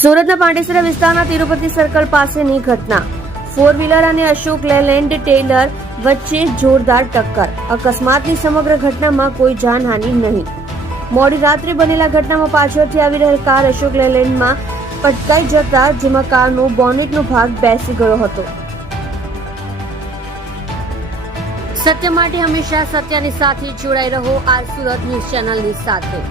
સુરતના પાંડેસરા વિસ્તારના તિરુપતિ સર્કલ પાસેની ઘટના, ફોર વ્હીલર અને અશોક લેલેન્ડ ટેલર વચ્ચે જોરદાર ટક્કર. અકસ્માતની સમગ્ર ઘટનામાં કોઈ જાનહાનિ નહીં. મોડી રાત્રે બનેલા ઘટનામાં પાછળથી આવી રહેલ કાર અશોક લેલેન્ડમાં પટકાઈ જતા જેમાં કારનો બોનેટનો ભાગ બેસી ગયો હતો. સત્ય માટે હંમેશા સત્યની સાથે જોડાઈ રહો. આ સુરત ન્યૂઝ ચેનલની સાથે.